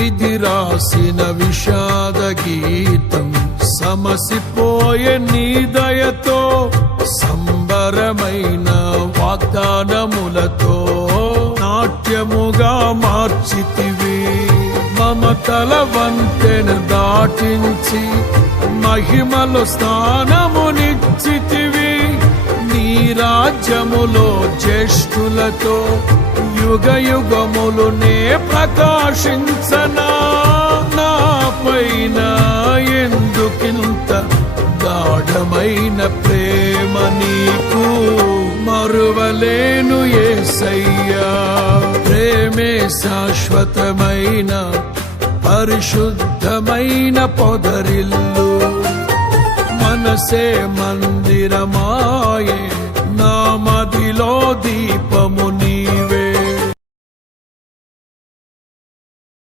విధి రాసిన విషాద గీతం సమసిపోయే నీ దయతో, సంబరమైన వాగ్దానములతో నాట్యముగా మార్చితివి. మమతల వంతెన దాటించి మహిమలో స్థానమునిచ్చితివి. నీ రాజ్యములో జ్యేష్ఠులతో యుగ యుగములు నే ప్రకాశించనా. నా పైన ఎందుకింత గాఢమైన ప్రేమ నీకు, మరువలేను యేసయ్యా. ప్రేమే శాశ్వతమైన పరిశుద్ధమైన పొదరిల్లు, మనసే మందిరమాయే, నా మదిలో దీపముని